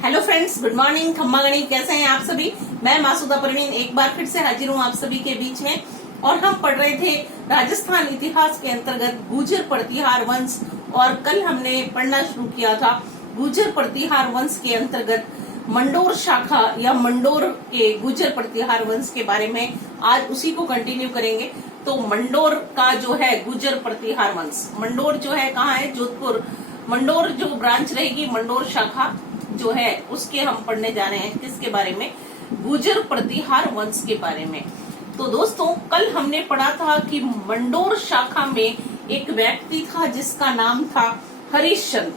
Hello friends, good morning. खम्मा गणी, कैसे हैं आप सभी। मैं मासूदा परवीन एक बार फिर से हाजिर हूँ आप सभी के बीच में। और हम पढ़ रहे थे राजस्थान इतिहास के अंतर्गत गुर्जर प्रतिहार वंश। और कल हमने पढ़ना शुरू किया था गुर्जर प्रतिहार वंश के अंतर्गत मंडोर शाखा या मंडोर के गुर्जर प्रतिहार वंश के बारे में। आज उसी को कंटिन्यू करेंगे। तो मंडोर का जो है गुर्जर प्रतिहार वंश, मंडोर जो है कहाँ है, जोधपुर। मंडोर जो ब्रांच रहेगी, मंडोर शाखा जो है उसके हम पढ़ने जा रहे हैं। किसके बारे में? गुर्जर प्रतिहार वंश के बारे में। तो दोस्तों, कल हमने पढ़ा था कि मंडोर शाखा में एक व्यक्ति था जिसका नाम था हरिश्चंद्र।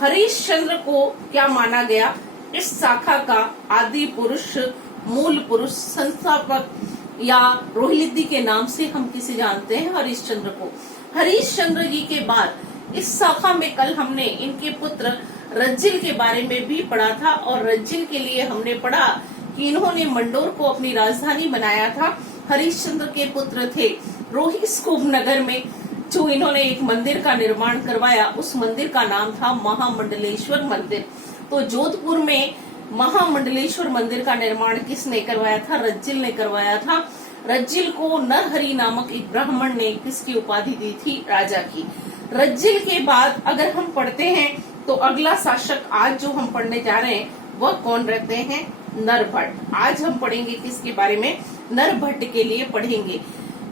हरिश्चंद्र को क्या माना गया? इस शाखा का आदि पुरुष, मूल पुरुष, संस्थापक या रोहिलिद्दी के नाम से हम किसे जानते हैं? हरिश्चंद्र को। हरिश्चंद्र जी के बाद इस शाखा में कल हमने इनके पुत्र रज्जिल के बारे में भी पढ़ा था। और रज्जिल के लिए हमने पढ़ा कि इन्होंने मंडोर को अपनी राजधानी बनाया था। हरिश्चंद्र के पुत्र थे रोहिस्कूप नगर में जो इन्होंने एक मंदिर का निर्माण करवाया। उस मंदिर का नाम था महामंडलेश्वर मंदिर। तो जोधपुर में महामंडलेश्वर मंदिर का निर्माण किसने करवाया था? रज्जिल ने करवाया था। रज्जिल को नरहरि नामक एक ब्राह्मण ने किसकी उपाधि दी थी? राजा की। रज्जिल के बाद अगर हम पढ़ते हैं तो अगला शासक आज जो हम पढ़ने जा रहे हैं वह कौन रहते हैं? नरभट्ट। आज हम पढ़ेंगे किसके बारे में? नरभट्ट के लिए पढ़ेंगे।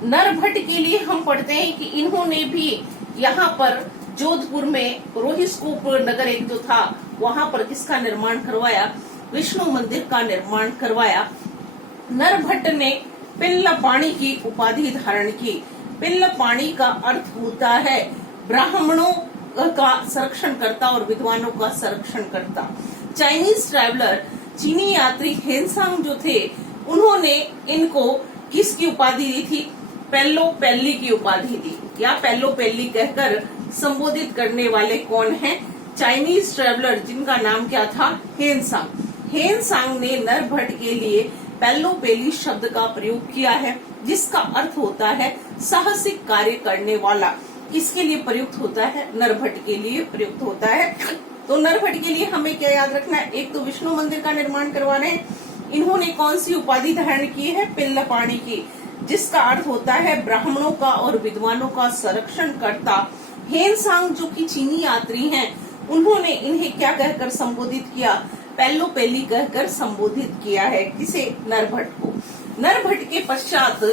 नरभट्ट के लिए हम पढ़ते हैं कि इन्होंने भी यहाँ पर जोधपुर में रोहिस्कूप नगर एक जो था वहाँ पर किसका निर्माण करवाया? विष्णु मंदिर का निर्माण करवाया। नरभट्ट ने पिल्लपाणी की उपाधि धारण की। पिल्लपाणी का अर्थ होता है ब्राह्मणों का संरक्षण करता और विद्वानों का संरक्षण करता। चाइनीज ट्रैवलर, चीनी यात्री हेनसांग जो थे, उन्होंने इनको किसकी उपाधि दी थी? पेल्लो पेल्ली की उपाधि दी। या पेल्लो पेल्ली कहकर संबोधित करने वाले कौन हैं? चाइनीज ट्रैवलर जिनका नाम क्या था? हेनसांग। हेनसांग ने नरभट्ट के लिए पेल्लो पेली शब्द का प्रयोग किया है जिसका अर्थ होता है साहसिक कार्य करने वाला। किसके लिए प्रयुक्त होता है? नरभट्ट के लिए प्रयुक्त होता है। तो नरभट्ट के लिए हमें क्या याद रखना है? एक तो विष्णु मंदिर का निर्माण करवा रहे हैं। इन्होंने कौन सी उपाधि धारण की है? पिल्लपाणी की, जिसका अर्थ होता है ब्राह्मणों का और विद्वानों का संरक्षण करता। हेनसांग जो कि चीनी यात्री हैं, उन्होंने इन्हें क्या कहकर संबोधित किया? पेल्लो पेली कहकर संबोधित किया है। किसे? नरभट्ट को। नरभट्ट के पश्चात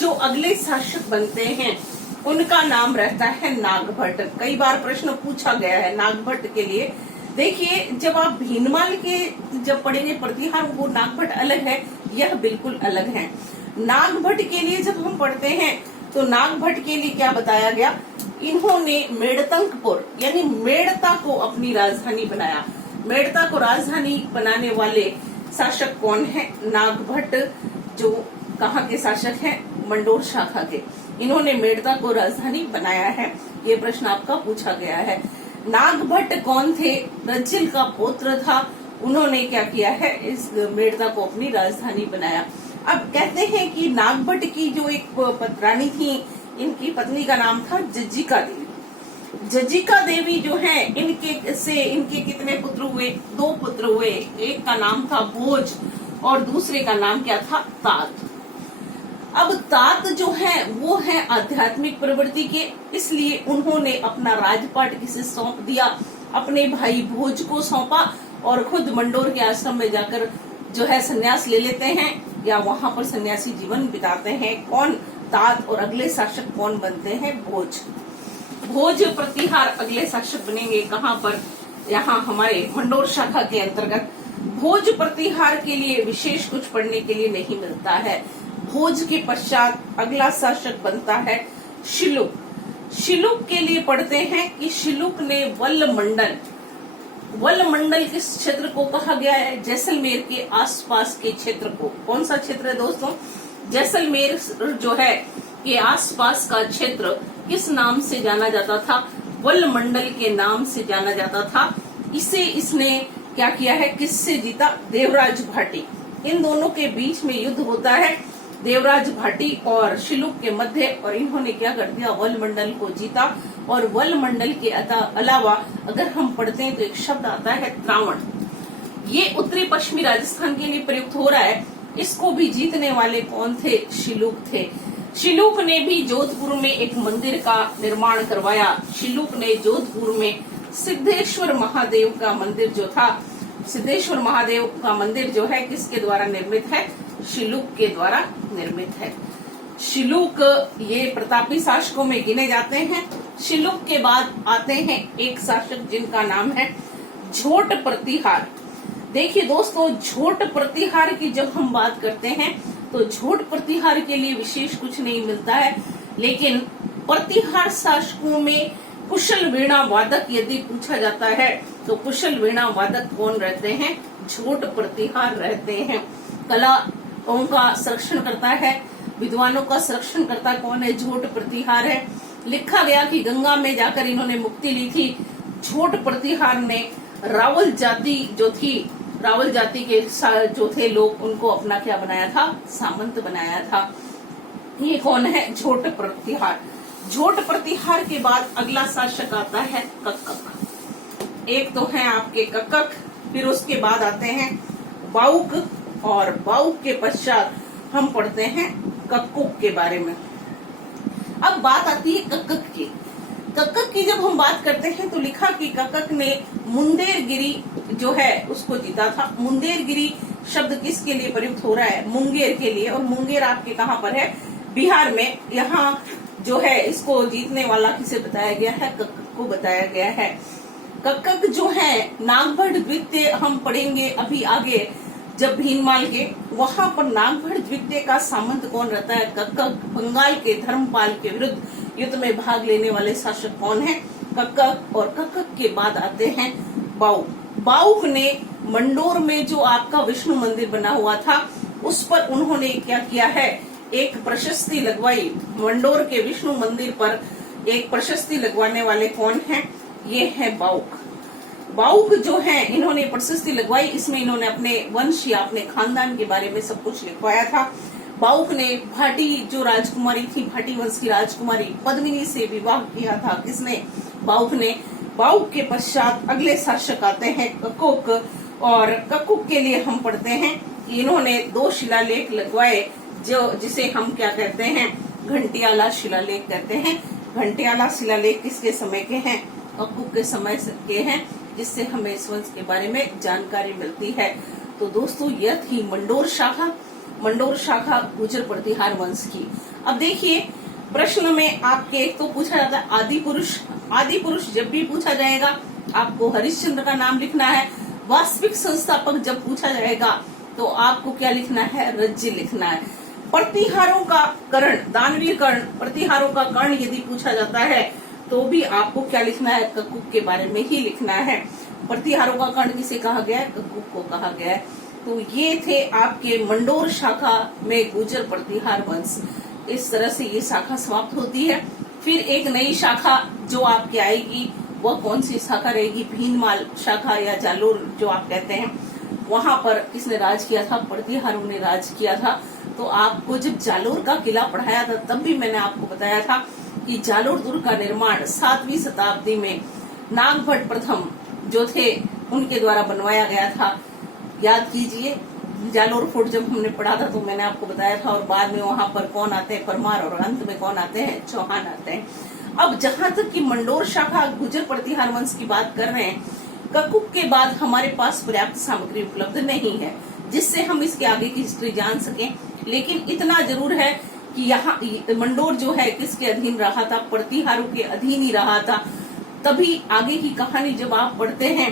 जो अगले शासक बनते हैं उनका नाम रहता है नागभट्ट। कई बार प्रश्न पूछा गया है नागभट्ट के लिए। देखिए, जब आप भीनमाल के जब पढ़ेंगे प्रतिहार, वो नागभट्ट अलग है, यह बिल्कुल अलग है। नागभट्ट के लिए जब हम पढ़ते हैं तो नागभट्ट के लिए क्या बताया गया? इन्होंने मेड़तंकपुर यानी मेड़ता को अपनी राजधानी बनाया। मेड़ता को राजधानी बनाने वाले शासक कौन है? नागभट्ट, जो कहाँ के शासक हैं? मंडोर शाखा के। इन्होंने मेड़ता को राजधानी बनाया है। ये प्रश्न आपका पूछा गया है। नागभट्ट कौन थे? रज्जिल का पुत्र था। उन्होंने क्या किया है? इस मेड़ता को अपनी राजधानी बनाया। अब कहते हैं कि नागभट्ट की जो एक पत्रानी थी, इनकी पत्नी का नाम था जज्जिका देवी। जज्जिका देवी जो है, इनके कितने पुत्र हुए? 2 पुत्र हुए। एक का नाम था भोज और दूसरे का नाम क्या था? तात। अब तात जो है वो है आध्यात्मिक प्रवृत्ति के, इसलिए उन्होंने अपना राजपाट किसे सौंप दिया? अपने भाई भोज को सौंपा और खुद मंडोर के आश्रम में जाकर जो है संन्यास ले लेते हैं या वहां पर सन्यासी जीवन बिताते हैं। कौन? तात। और अगले शासक कौन बनते हैं? भोज। भोज प्रतिहार अगले शासक बनेंगे। कहाँ पर? यहाँ हमारे मंडोर शाखा के अंतर्गत। भोज प्रतिहार के लिए विशेष कुछ पढ़ने के लिए नहीं मिलता है। भोज के पश्चात अगला शासक बनता है शिलुक। शिलुक के लिए पढ़ते हैं कि शिलुक ने वल मंडल किस क्षेत्र को कहा गया है? जैसलमेर के आसपास के क्षेत्र को। कौन सा क्षेत्र है दोस्तों? जैसलमेर जो है के आसपास का क्षेत्र किस नाम से जाना जाता था? वल मंडल के नाम से जाना जाता था। इसने क्या किया है? किससे जीता? देवराज भाटी। इन दोनों के बीच में युद्ध होता है देवराज भाटी और शिलुक के मध्य, और इन्होंने क्या कर दिया? वल मंडल को जीता। और वल मंडल के अलावा अगर हम पढ़ते हैं तो एक शब्द आता है त्रावण। ये उत्तरी पश्चिमी राजस्थान के लिए प्रयुक्त हो रहा है। इसको भी जीतने वाले कौन थे? शिलूक थे। शिलूक ने भी जोधपुर में एक मंदिर का निर्माण करवाया। शिलूक ने जोधपुर में सिद्धेश्वर महादेव का मंदिर जो था, सिद्धेश्वर महादेव का मंदिर जो है किसके द्वारा निर्मित है? शिलूक के द्वारा निर्मित है। शिलूक ये प्रतापी शासकों में गिने जाते हैं। शिलूक के बाद आते हैं एक शासक जिनका नाम है झोट प्रतिहार। देखिए दोस्तों, झोट प्रतिहार की जब हम बात करते हैं तो झोट प्रतिहार के लिए विशेष कुछ नहीं मिलता है, लेकिन प्रतिहार शासकों में कुशल वीणा वादक यदि पूछा जाता है तो कुशल वीणा वादक कौन रहते हैं? झोट प्रतिहार रहते हैं। कलाओं का संरक्षण करता है, विद्वानों का संरक्षण करता कौन है? झोट प्रतिहार है। लिखा गया कि गंगा में जाकर इन्होंने मुक्ति ली थी। झोट प्रतिहार ने रावल जाति जो थी, रावल जाति के जो थे लोग, उनको अपना क्या बनाया था? सामंत बनाया था। ये कौन है? झोट प्रतिहार। झोट प्रतिहार के बाद अगला शासक आता है कक्कक। एक तो है आपके कक्कक, फिर उसके बाद आते हैं बाउक, और बाउक के पश्चात हम पढ़ते हैं कक्कुक के बारे में। अब बात आती है कक्कक की। कक्कक की जब हम बात करते हैं तो लिखा कि कक्कक ने मुंदेरगिरी जो है उसको जीता था। मुंदेरगिरी शब्द किसके लिए प्रयुक्त हो रहा है? मुंगेर के लिए। और मुंगेर आपके कहाँ पर है? बिहार में। यहाँ जो है इसको जीतने वाला किसे बताया गया है? कक्कक को बताया गया है। कक्कक जो है नागभट्ट द्वितीय हम पढ़ेंगे अभी आगे जब भीनमाल के, वहां पर नागभट्ट द्वितीय का सामंत कौन रहता है? कक्कक। बंगाल के धर्मपाल के विरुद्ध युद्ध में भाग लेने वाले शासक कौन है? कक्कक। और कक्कक के बाद आते हैं बाउक। बाउक ने मंडोर में जो आपका विष्णु मंदिर बना हुआ था उस पर उन्होंने क्या किया है? एक प्रशस्ति लगवाई। मंडोर के विष्णु मंदिर पर एक प्रशस्ति लगवाने वाले कौन हैं? ये है बाउक। बाउक जो है इन्होंने प्रशस्ति लगवाई। इसमें इन्होंने अपने वंश या अपने खानदान के बारे में सब कुछ लिखवाया था। बाउक ने भाटी जो राजकुमारी थी, भाटी वंश की राजकुमारी पद्मिनी से विवाह किया था। किसने? बाउक ने। बाउक के पश्चात अगले शासक आते हैं कक्कुक, और कक्कुक के लिए हम पढ़ते हैं कि इन्होंने 2 शिलालेख लगवाए जो जिसे हम क्या कहते हैं? घंटियाला शिलालेख कहते हैं। घंटियाला शिलालेख किसके समय के हैं? कक्कुक के समय के हैं, जिससे हमें इस वंश के बारे में जानकारी मिलती है। तो दोस्तों यह थी मंडोर शाखा गुर्जर प्रतिहार वंश की। अब देखिए प्रश्न में आपके एक तो पूछा जाता है आदि पुरुष। आदि पुरुष जब भी पूछा जाएगा आपको हरिश्चंद्र का नाम लिखना है। वास्तविक संस्थापक जब पूछा जाएगा तो आपको क्या लिखना है? रज्जी लिखना है। प्रतिहारों का कर्ण, दानवीर कर्ण, प्रतिहारों का कर्ण यदि पूछा जाता है तो भी आपको क्या लिखना है? कक्कुक के बारे में ही लिखना है। प्रतिहारों का कर्ण किसे कहा गया है? कक्कुक को कहा गया है। तो ये थे आपके मंडोर शाखा में गुर्जर प्रतिहार वंश। इस तरह से ये शाखा समाप्त होती है। फिर एक नई शाखा जो आपकी आएगी वह कौन सी शाखा रहेगी? भीनमाल शाखा या जालोर जो आप कहते हैं। वहां पर किसने राज किया था? प्रतिहारों ने राज किया था। तो आपको जब जालोर का किला पढ़ाया था तब भी मैंने आपको बताया था कि जालोर दुर्ग का निर्माण 7वीं शताब्दी में नागभट्ट प्रथम जो थे उनके द्वारा बनवाया गया था। याद कीजिए, जालोर फोर्ट जब हमने पढ़ा था तो मैंने आपको बताया था। और बाद में वहां पर कौन आते हैं? परमार। और अंत में कौन आते हैं? चौहान आते हैं। अब जहां तक कि मंडोर शाखा गुर्जर प्रतिहार वंश की बात कर रहे हैं, कक्कुक के बाद हमारे पास पर्याप्त सामग्री उपलब्ध नहीं है जिससे हम इसके आगे की हिस्ट्री जान सकें। लेकिन इतना जरूर है कि यहाँ मंडोर जो है किसके अधीन रहा था? प्रतिहारों के अधीन ही रहा था। तभी आगे की कहानी जब आप पढ़ते हैं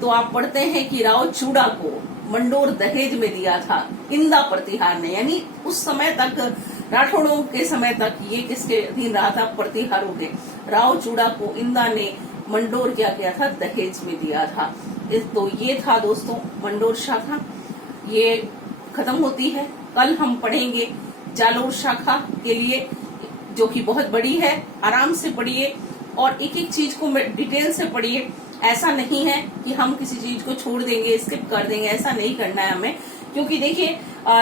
तो आप पढ़ते हैं कि राव चूड़ा को मंडोर दहेज में दिया था इंदा प्रतिहार ने। यानी उस समय तक, राठौड़ों के समय तक ये किसके अधीन रहा था? प्रतिहारों के। राव चूड़ा को इंदा ने मंडोर क्या किया था? दहेज में दिया था। तो ये था दोस्तों मंडोर शाखा। ये खत्म होती है। कल हम पढ़ेंगे जालोर शाखा के लिए जो कि बहुत बड़ी है। आराम से पढ़िए और एक एक चीज को डिटेल से पढ़िए। ऐसा नहीं है कि हम किसी चीज को छोड़ देंगे, स्किप कर देंगे, ऐसा नहीं करना है हमें। क्योंकि देखिए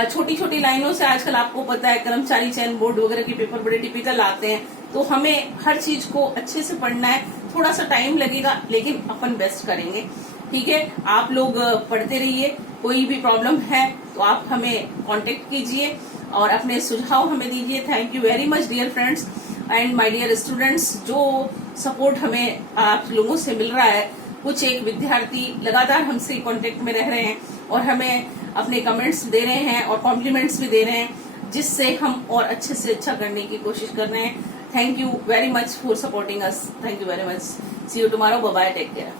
छोटी छोटी लाइनों से आजकल आपको पता है कर्मचारी चयन बोर्ड वगैरह के पेपर बड़े टिपिकल आते हैं। तो हमें हर चीज को अच्छे से पढ़ना है। थोड़ा सा टाइम लगेगा लेकिन अपन बेस्ट करेंगे। ठीक है, आप लोग पढ़ते रहिए। कोई भी प्रॉब्लम है तो आप हमें कांटेक्ट कीजिए और अपने सुझाव हमें दीजिए। Thank you very much dear friends and my dear students. जो सपोर्ट हमें आप लोगों से मिल रहा है, कुछ एक विद्यार्थी लगातार हमसे कांटेक्ट में रह रहे हैं और हमें अपने कमेंट्स दे रहे हैं और कॉम्प्लीमेंट्स भी दे रहे हैं, जिससे हम और अच्छे से अच्छा करने की कोशिश कर रहे हैं। Thank you very much for supporting us. Thank you very much. See you tomorrow. Bye bye. Take care.